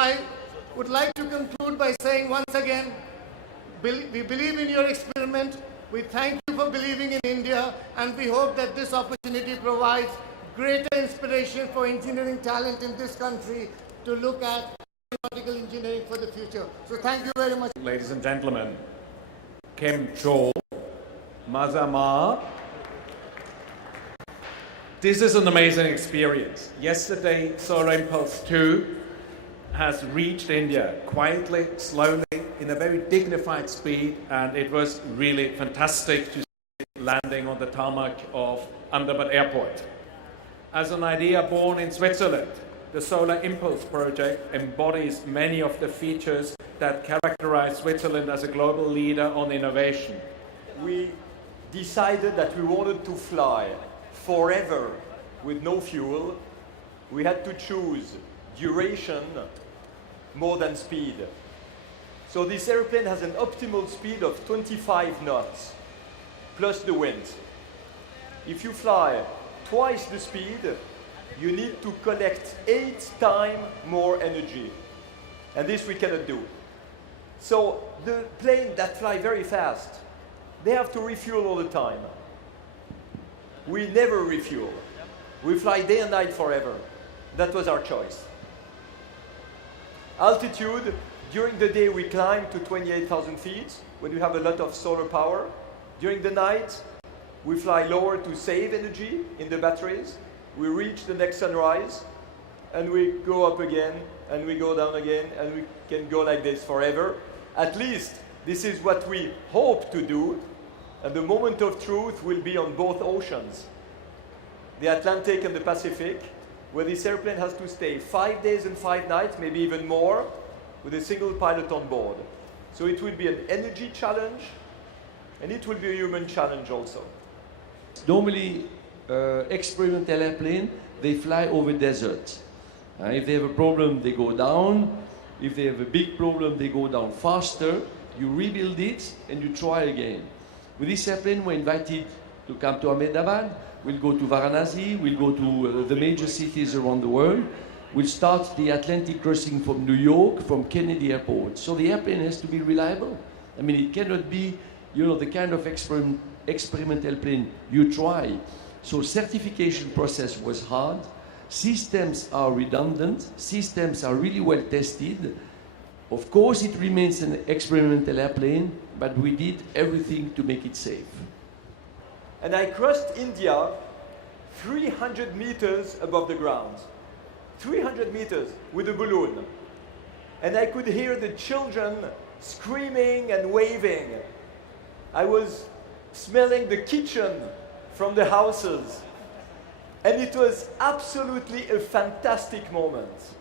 I would like to conclude by saying once again, we believe in your experiment. We thank you for believing in India, and we hope that this opportunity provides greater inspiration for engineering talent in this country to look at aeronautical engineering for the future. So thank you very much. Ladies and gentlemen, Kem Cho, Mazama. This is an amazing experience. Yesterday, Solar Impulse 2 has reached India quietly, slowly, in a very dignified speed, and it was really fantastic to see it landing on the tarmac of Ahmedabad Airport. As an idea born in Switzerland, the Solar Impulse project embodies many of the features that characterize Switzerland as a global leader on innovation. We decided that we wanted to fly forever with no fuel. We had to choose duration more than speed. So this airplane has an optimal speed of 25 knots, plus the wind. If you fly twice the speed, you need to collect 8 times more energy. And this we cannot do. So the planes that fly very fast, they have to refuel all the time. We never refuel. We fly day and night forever. That was our choice. Altitude, during the day we climb to 28,000 feet when you have a lot of solar power. During the night, we fly lower to save energy in the batteries. We reach the next sunrise, and we go up again, and we go down again, and we can go like this forever. At least this is what we hope to do, and the moment of truth will be on both oceans, the Atlantic and the Pacific, where this airplane has to stay 5 days and 5 nights, maybe even more, with a single pilot on board. So it will be an energy challenge, and it will be a human challenge also. Normally, experimental airplane, they fly over deserts. If they have a problem, they go down. If they have a big problem, they go down faster. You rebuild it, and you try again. With this airplane, we're invited to come to Ahmedabad. We'll go to Varanasi. We'll go to the major cities around the world. We'll start the Atlantic crossing from New York, from Kennedy Airport. So the airplane has to be reliable. I mean, it cannot be, you know, the kind of experimental plane you try. So certification process was hard. Systems are redundant. Systems are really well tested. Of course, it remains an experimental airplane, but we did everything to make it safe. And I crossed India 300 meters above the ground. 300 meters with a balloon. And I could hear the children screaming and waving. I was smelling the kitchen from the houses. And it was absolutely a fantastic moment.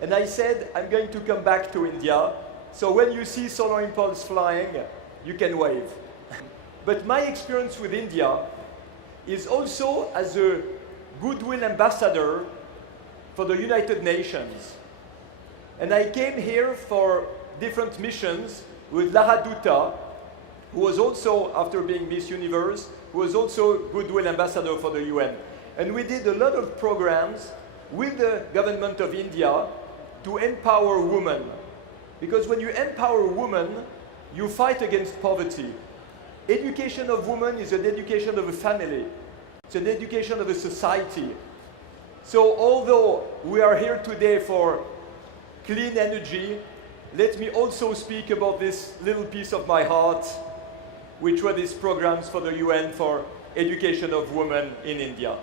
And I said, I'm going to come back to India. So when you see Solar Impulse flying, you can wave. But my experience with India is also as a goodwill ambassador for the United Nations. And I came here for different missions with Lara Dutta, who was also, after being Miss Universe, who was also goodwill ambassador for the UN. And we did a lot of programs with the government of India to empower women. Because when you empower women, you fight against poverty. Education of women is an education of a family. It's an education of a society. So although we are here today for clean energy, let me also speak about this little piece of my heart, which were these programs for the UN for education of women in India.